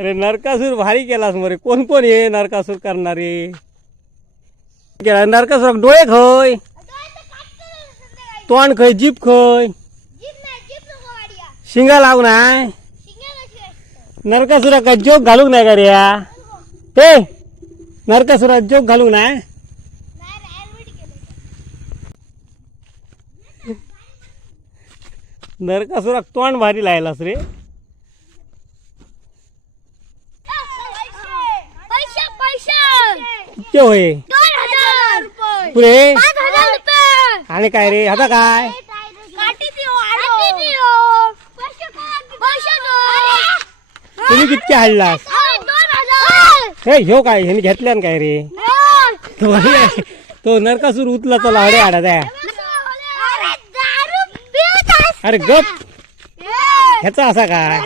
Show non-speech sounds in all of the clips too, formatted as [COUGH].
अरे नरकासूर भारी केलास मरे. कोण कोण ये नरकासूर करणारे? केला नरकासूर डोळे खय. तोंड खय जीप खय. शिंगा लावू नाय. नरकासुरा का जोक घालूक नाही का रे या? ते नरकासुरा जोक घालूक नाही नरकासुराक तोंड भारी लायलास रे. किती होय. पुरे. आणि काय रे? आता काय दियो दियो तुम्ही कितके हाडलास? हे ह्यो काय? ह्याने घेतल्यान काय रे? तो नरकासूर उतला चला अरे आडा त्या अरे दारू पित आहेस अरे गप. ह्याचा असा काय?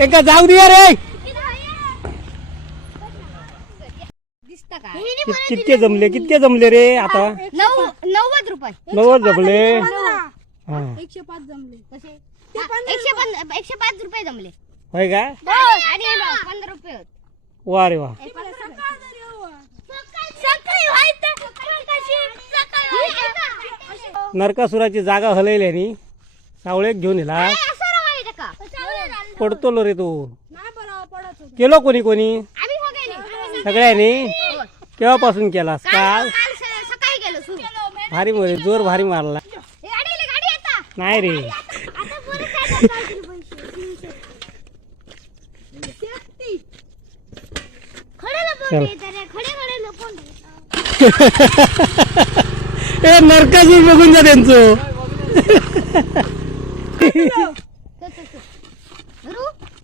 एका जाऊ दे रे. दिसत का? कित- कितके जमले कितके जमले रे आता? नऊ नव्वद रुपये. नव्वद जमले? हा. एकशे पाच जमले. कसे? एकशे पाच एकशे पाच रुपये जमले. होय काय आणि पंधरा रुपये होत. वा रे वा. सकाळी व्हायचं. सकाळी व्हायचं. नरकासुराची जागा हलवल्यानी सावळेक घेऊन येला. का पडतो रे तू. केलो कोणी कोणी? सगळ्यांनी? केव्हापासून केलास? काल? काल स- सकाळी गेलो सु भारी मरे जोर भारी मारला. नाही रे. [LAUGHS] ए नरकासूर बघून जा त्यांचं. [LAUGHS] [LAUGHS]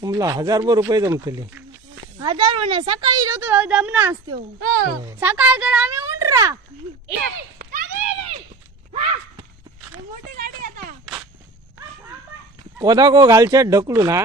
तुमला हजार रुपये जमतले. हजार होण्या सकाळी असतो सकाळ कर आम्ही उंडरा. कोणाको घालचे ढकलू ना.